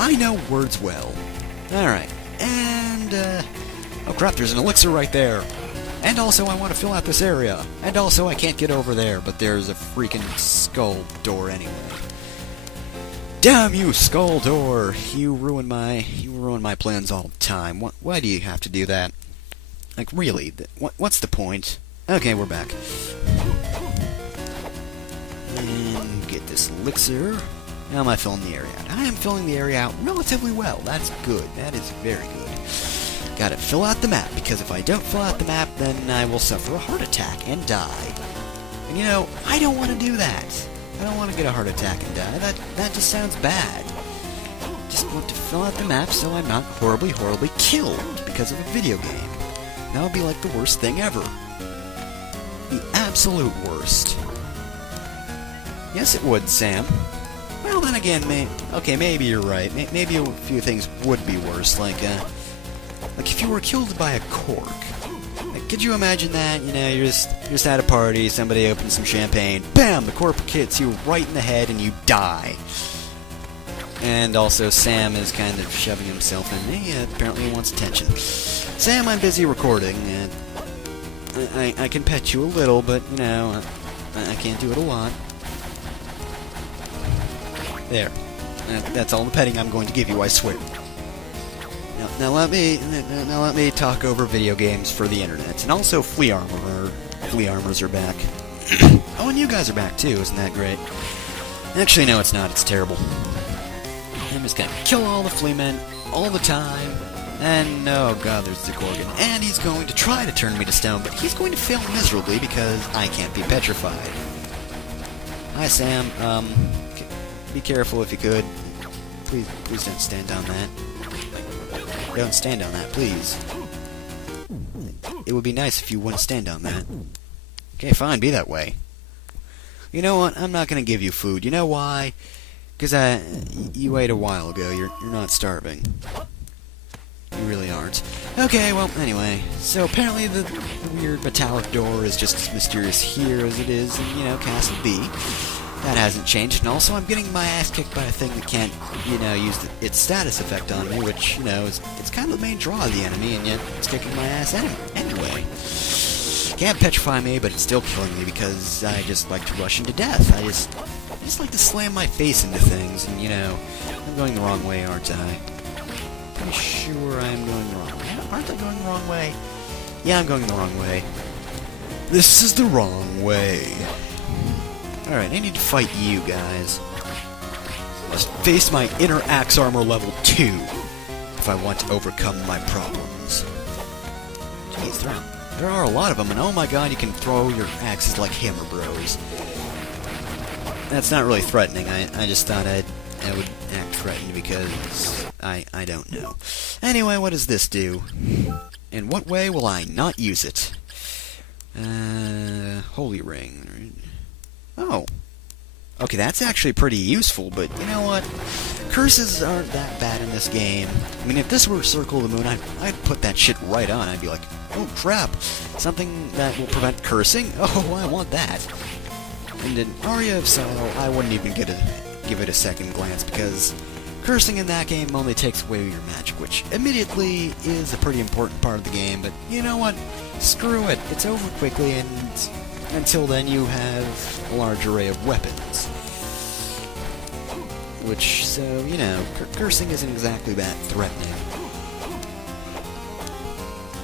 I know words well. Alright, and, oh crap, there's an elixir right there. And also, I want to fill out this area. And also, I can't get over there, but there's a freaking skull door anyway. Damn you, skull door! You ruin my plans all the time. Why do you have to do that? Like, really? What's the point? Okay, we're back. And get this elixir. How am I filling the area out? I am filling the area out relatively well. That's good. That is very good. Gotta fill out the map, because if I don't fill out the map, then I will suffer a heart attack and die. And you know, I don't want to do that. I don't want to get a heart attack and die. That just sounds bad. Just want to fill out the map so I'm not horribly killed because of a video game. That would be like the worst thing ever. The absolute worst. Yes, it would, Sam. Well, then again, maybe you're right. Maybe a few things would be worse, like if you were killed by a cork. Like, could you imagine that? You know, you're just at a party, somebody opens some champagne, bam, the cork hits you right in the head and you die. And also, Sam is kind of shoving himself in. Apparently he wants attention. Sam, I'm busy recording, and I can pet you a little, but, you know, I can't do it a lot. There. That's all the petting I'm going to give you, I swear. Now let me talk over video games for the internet, and also flea armors are back. Oh, and you guys are back too, isn't that great? Actually, no, it's not. It's terrible. I'm just gonna kill all the flea men all the time, and oh god, there's the Gorgon, and he's going to try to turn me to stone, but he's going to fail miserably because I can't be petrified. Hi, Sam. Be careful if you could. Please don't stand on that. Don't stand on that, please. It would be nice if you wouldn't stand on that. Okay, fine, be that way. You know what? I'm not gonna give you food. You know why? Because you ate a while ago. You're not starving. You really aren't. Okay, well, anyway. So apparently the weird metallic door is just as mysterious here as it is in, you know, Castle B. That hasn't changed, and also I'm getting my ass kicked by a thing that can't, you know, use its status effect on me, which, you know, it's kind of the main draw of the enemy, and yet it's kicking my ass anyway. Can't petrify me, but it's still killing me because I just like to rush into death. I just like to slam my face into things, and, you know, I'm going the wrong way, aren't I? Pretty sure I'm going the wrong way. Aren't I going the wrong way? Yeah, I'm going the wrong way. This is the wrong way. Alright, I need to fight you guys. Must face my inner axe armor level 2 if I want to overcome my problems. Jeez, there are a lot of them, and oh my god, you can throw your axes like Hammer Bros. That's not really threatening. I just thought I would act threatened because I don't know. Anyway, what does this do? In what way will I not use it? Holy Ring. Oh. Okay, that's actually pretty useful, but you know what? Curses aren't that bad in this game. I mean, if this were Circle of the Moon, I'd put that shit right on. I'd be like, oh crap, something that will prevent cursing? Oh, I want that. And in Aria of Sorrow, I wouldn't even give it a second glance, because cursing in that game only takes away your magic, which admittedly is a pretty important part of the game, but you know what? Screw it. It's over quickly, and until then you have a large array of weapons. Which, so, you know, cursing isn't exactly that threatening.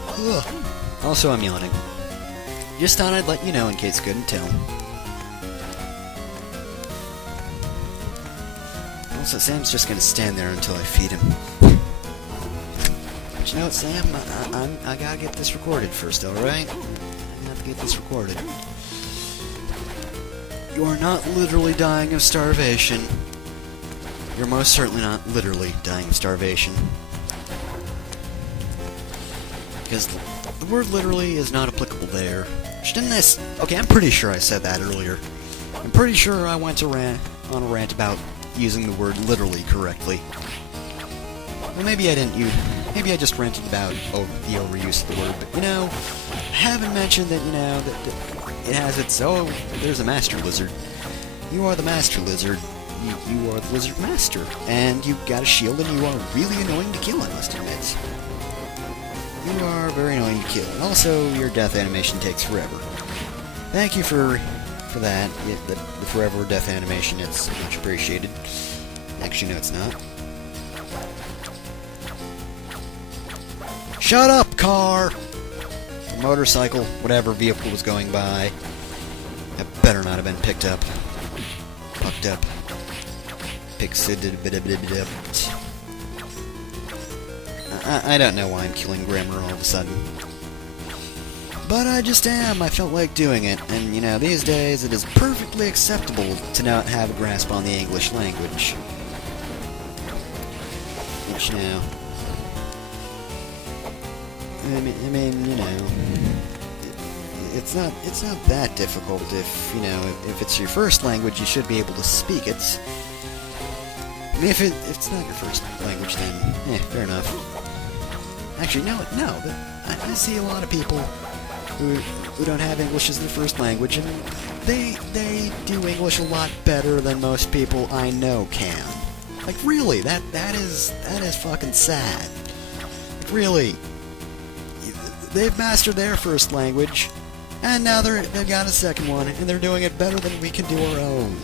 Ugh. Also, I'm yawning. Just thought I'd let you know in case you couldn't tell. Also, Sam's just gonna stand there until I feed him. But you know what, Sam? I gotta get this recorded first, alright? I have to get this recorded. You are not literally dying of starvation. You're most certainly not literally dying of starvation. Because the word literally is not applicable there. Didn't this? Okay, I'm pretty sure I said that earlier. I'm pretty sure I went on a rant about using the word literally correctly. Well, maybe I didn't maybe I just ranted about the overuse of the word, but, you know, I haven't mentioned that, you know, that it has its, oh, there's a Master Lizard. You are the Master Lizard. you are the Lizard Master, and you've got a shield, and you are really annoying to kill, I must admit. You are very annoying to kill. And also, your death animation takes forever. Thank you for that. The forever death animation, it's much appreciated. Actually, no, it's not. Shut up, car! Or motorcycle, whatever vehicle was going by. That better not have been picked up. Fucked up. I don't know why I'm killing grammar all of a sudden. But I just am. I felt like doing it. And, you know, these days it is perfectly acceptable to not have a grasp on the English language. Which, you know... I mean, you know... It's not that difficult if, you know, if it's your first language, you should be able to speak it. I mean, if it's not your first language, then, fair enough. Actually, no, but I see a lot of people who don't have English as their first language, and they do English a lot better than most people I know can. Like, really, that is fucking sad. Like, really, they've mastered their first language, and now they've got a second one, and they're doing it better than we can do our own.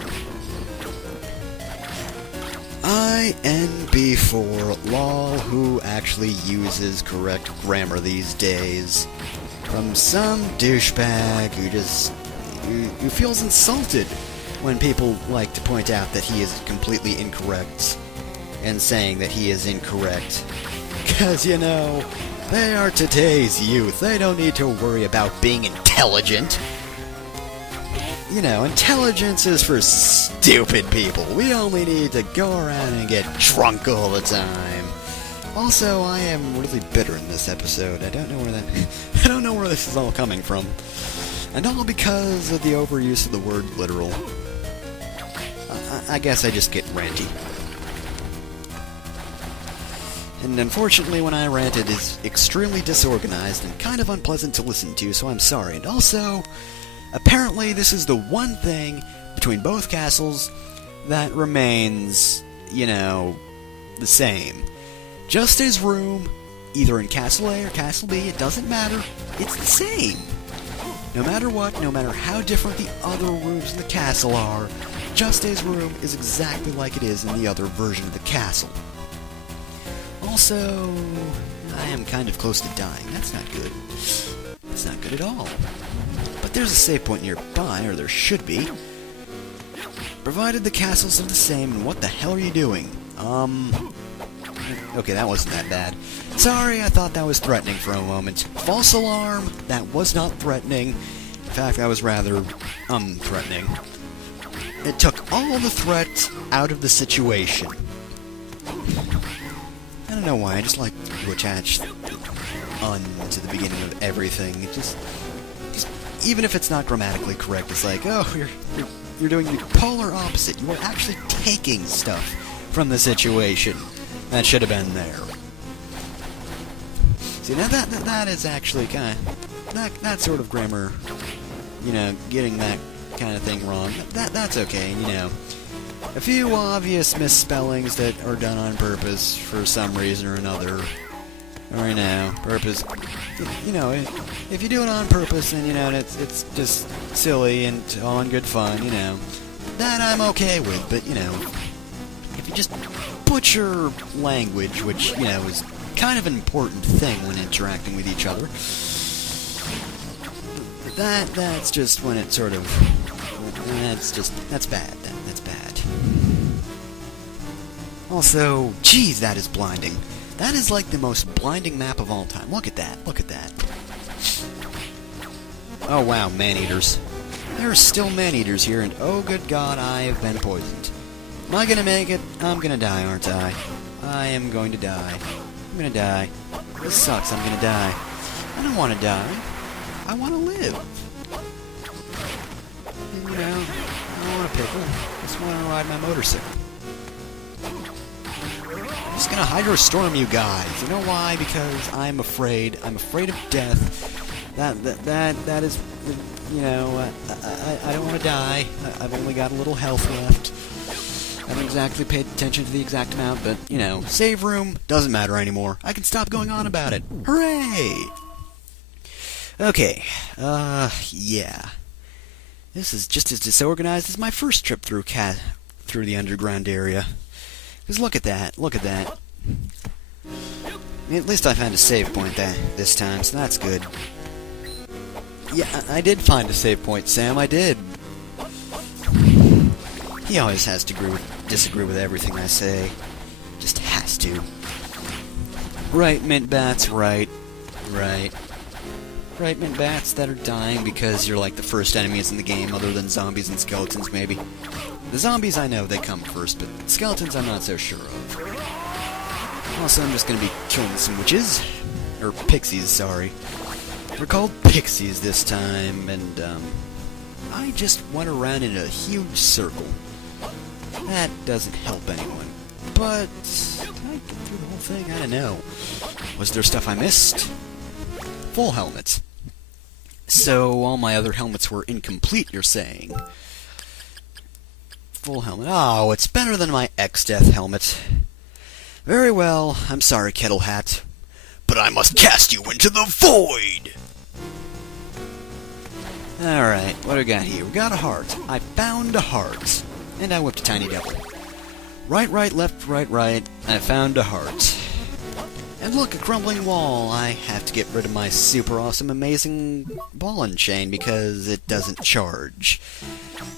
INB for lol, who actually uses correct grammar these days. From some douchebag who feels insulted when people like to point out that he is completely incorrect and saying that he is incorrect. Because, you know, they are today's youth. They don't need to worry about being intelligent. You know, intelligence is for stupid people. We only need to go around and get drunk all the time. Also, I am really bitter in this episode. I don't know where this is all coming from. And all because of the overuse of the word literal. I guess I just get ranty. And unfortunately, when I rant, it is extremely disorganized and kind of unpleasant to listen to, so I'm sorry. And also, apparently this is the one thing between both castles that remains, you know, the same. Juste's room, either in Castle A or Castle B, it doesn't matter, it's the same. No matter what, no matter how different the other rooms in the castle are, Juste's room is exactly like it is in the other version of the castle. Also, I am kind of close to dying. That's not good. That's not good at all. But there's a save point nearby, or there should be. Provided the castles are the same, and what the hell are you doing? Okay, that wasn't that bad. Sorry, I thought that was threatening for a moment. False alarm, that was not threatening. In fact, that was rather, threatening. It took all the threat out of the situation. I don't know why, I just like to attach to the beginning of everything. It just even if it's not grammatically correct, it's like, oh, you're doing the polar opposite. You are actually taking stuff from the situation that should have been there. See, now that is actually kind of that sort of grammar, you know, getting that kind of thing wrong. That's okay, you know. A few obvious misspellings that are done on purpose for some reason or another. Or, you know, purpose. You know, if you do it on purpose and, you know, it's just silly and all in good fun, you know, that I'm okay with. But, you know, if you just butcher language, which, you know, is kind of an important thing when interacting with each other, that's just when it sort of, that's bad. That's bad. Also, geez, that is blinding. That is like the most blinding map of all time. Look at that. Look at that. Oh, wow, man-eaters. There are still man-eaters here, and oh, good God, I have been poisoned. Am I gonna make it? I'm gonna die, aren't I? I am going to die. I'm gonna die. This sucks, I'm gonna die. I don't want to die. I want to live. And, you know, I don't want a pickle. I just want to ride my motorcycle. I'm just gonna hydrostorm you guys. You know why? Because I'm afraid. I'm afraid of death. That is, you know, I don't want to die. I've only got a little health left. Haven't exactly paid attention to the exact amount, but, you know, save room doesn't matter anymore. I can stop going on about it. Hooray! Okay, yeah. This is just as disorganized as my first trip through the underground area. Because look at that, look at that. At least I found a save point this time, so that's good. Yeah, I did find a save point, Sam, I did. He always has to disagree with everything I say. Just has to. Right, mint bats, right. Right, mint bats that are dying because you're like the first enemies in the game, other than zombies and skeletons, maybe. The zombies, I know, they come first, but skeletons I'm not so sure of. Also, I'm just gonna be killing some witches. Or pixies, sorry. They're called pixies this time, and, I just went around in a huge circle. That doesn't help anyone. But, did I get through the whole thing? I don't know. Was there stuff I missed? Full helmets. So, all my other helmets were incomplete, you're saying? Full helmet. Oh, it's better than my X-Death helmet. Very well, I'm sorry, Kettle Hat. But I must cast you into the void! Alright, what do we got here? We got a heart. I found a heart. And I whipped a tiny devil. Right, left, right. I found a heart. And look, a crumbling wall. I have to get rid of my super awesome, amazing ball and chain because it doesn't charge.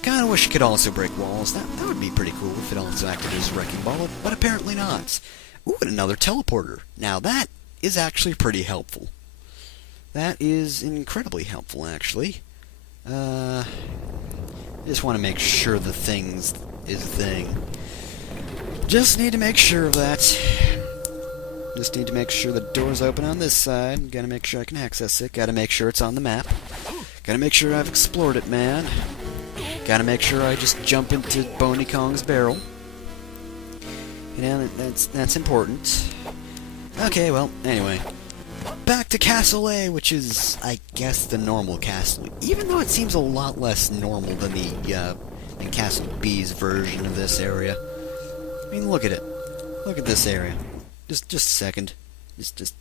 Kinda wish it could also break walls. That would be pretty cool if it also acted as a wrecking ball, but apparently not. Ooh, and another teleporter. Now that is actually pretty helpful. That is incredibly helpful, actually. I just want to make sure the thing is a thing. Just need to make sure of that. Just need to make sure the door's open on this side. Gotta make sure I can access it. Gotta make sure it's on the map. Gotta make sure I've explored it, man. Gotta make sure I just jump into Boney Kong's barrel. You know, that's important. Okay, well, anyway. Back to Castle A, which is, I guess, the normal castle. Even though it seems a lot less normal than than Castle B's version of this area. I mean, look at it. Look at this area. Just a second. Just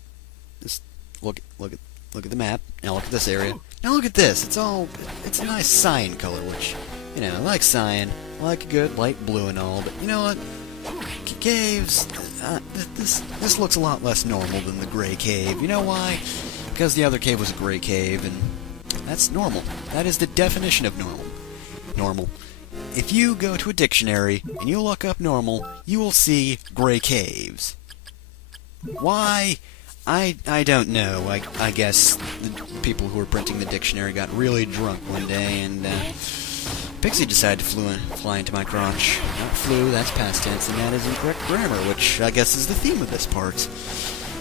look at the map. Now look at this area. Now look at this. It's a nice cyan color, which, you know, I like cyan. I like a good light blue and all, but you know what? Caves, this looks a lot less normal than the gray cave. You know why? Because the other cave was a gray cave, and that's normal. That is the definition of normal. Normal. If you go to a dictionary and you look up normal, you will see gray caves. Why? I don't know. I guess the people who were printing the dictionary got really drunk one day, and Pixie decided to fly into my crotch. Not flew, that's past tense, and that is incorrect grammar, which I guess is the theme of this part.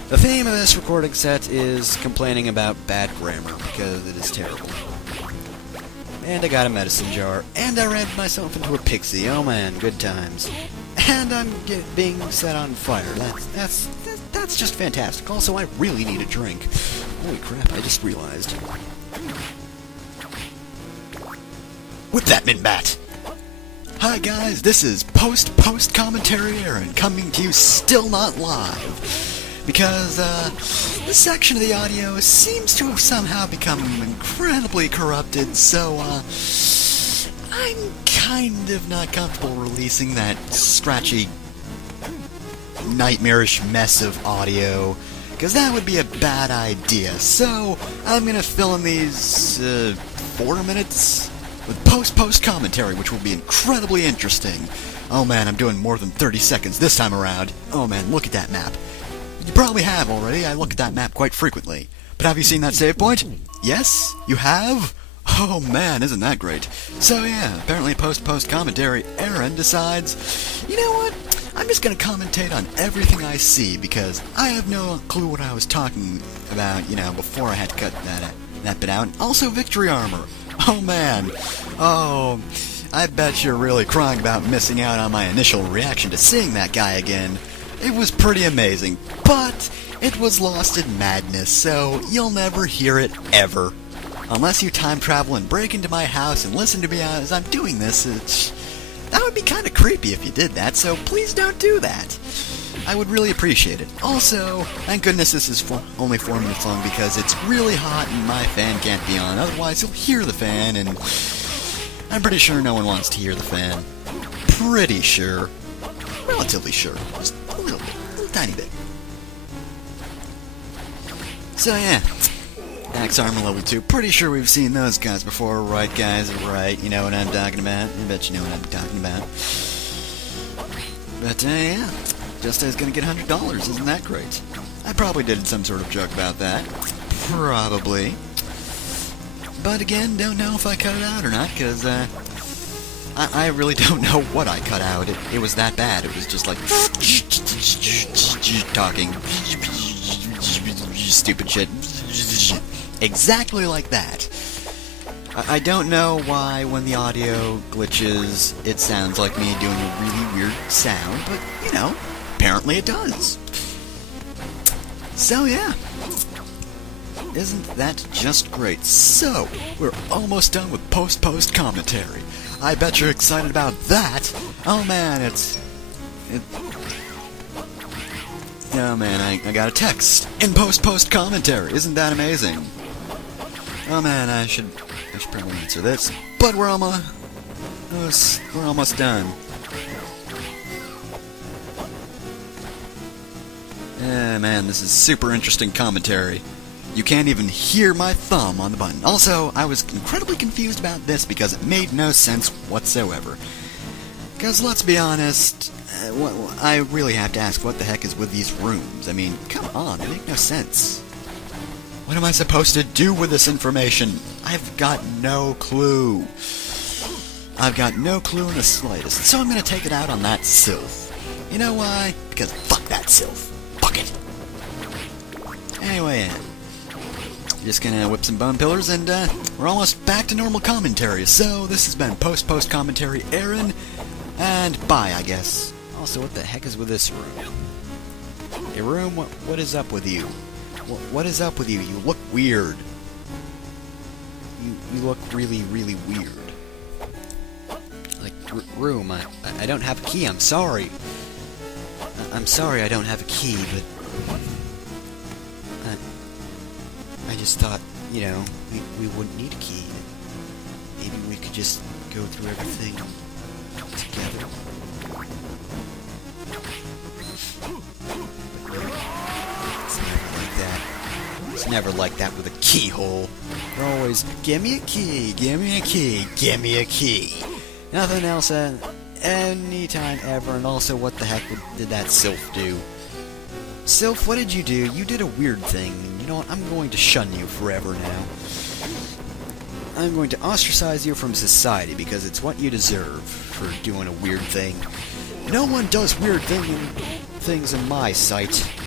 The theme of this recording set is complaining about bad grammar, because it is terrible. And I got a medicine jar, and I ran myself into a pixie. Oh man, good times. And I'm being set on fire. That's just fantastic. Also, I really need a drink. Holy crap, I just realized. With that, Minbat! Hi guys, this is post commentary Aaron coming to you still not live. Because, this section of the audio seems to have somehow become incredibly corrupted, so, I'm kind of not comfortable releasing that scratchy, nightmarish mess of audio, because that would be a bad idea. So, I'm gonna fill in these, 4 minutes with post commentary, which will be incredibly interesting. Oh man, I'm doing more than 30 seconds this time around. Oh man, look at that map. You probably have already, I look at that map quite frequently. But have you seen that save point? Yes? You have? Oh man, isn't that great. So yeah, apparently post commentary Aaron decides, you know what? I'm just gonna commentate on everything I see, because I have no clue what I was talking about, you know, before I had to cut that bit out. Also victory armor. Oh man. Oh, I bet you're really crying about missing out on my initial reaction to seeing that guy again. It was pretty amazing, but it was lost in madness, so you'll never hear it ever. Unless you time travel and break into my house and listen to me as I'm doing this, That would be kind of creepy if you did that, so please don't do that. I would really appreciate it. Also, thank goodness this is only 4 minutes long because it's really hot and my fan can't be on. Otherwise, you'll hear the fan, and I'm pretty sure no one wants to hear the fan. Pretty sure. Relatively sure. Just a little bit. A little tiny bit. So yeah. Axe Armor level 2. Pretty sure we've seen those guys before, right guys? Right, you know what I'm talking about. I bet you know what I'm talking about. But yeah. Juste is gonna get $100, isn't that great? I probably did some sort of joke about that. Probably. But again, don't know if I cut it out or not, because, I really don't know what I cut out. It was that bad. It was just like... talking. Stupid shit. Exactly like that. I don't know why when the audio glitches, it sounds like me doing a really weird sound, but, you know, apparently it does. So, yeah. Isn't that just great? So, we're almost done with post commentary. I bet you're excited about that. Oh man, oh man, I got a text in post commentary. Isn't that amazing? Oh man, I should probably answer this, but we're almost done. Man, this is super interesting commentary. You can't even hear my thumb on the button. Also, I was incredibly confused about this because it made no sense whatsoever. Because let's be honest, I really have to ask, what the heck is with these rooms? I mean, come on, they make no sense. What am I supposed to do with this information? I've got no clue. I've got no clue in the slightest. So I'm going to take it out on that sylph. You know why? Because fuck that sylph. Fuck it. Anyway, just gonna whip some bone pillars, and we're almost back to normal commentary. So this has been post commentary, Aaron, and bye, I guess. Also, what the heck is with this room? Hey, room, what is up with you? What is up with you? You look weird. You look really weird. Like, room, I don't have a key. I'm sorry. I'm sorry I don't have a key, but I just thought, you know, we wouldn't need a key. Maybe we could just go through everything together. It's never like that. It's never like that with a keyhole. They're always, give me a key, give me a key, give me a key. Nothing else anytime ever. And also, what the heck did that sylph do? Sylph, what did you do? You did a weird thing. You know what? I'm going to shun you forever now. I'm going to ostracize you from society because it's what you deserve for doing a weird thing. No one does weird things in my sight.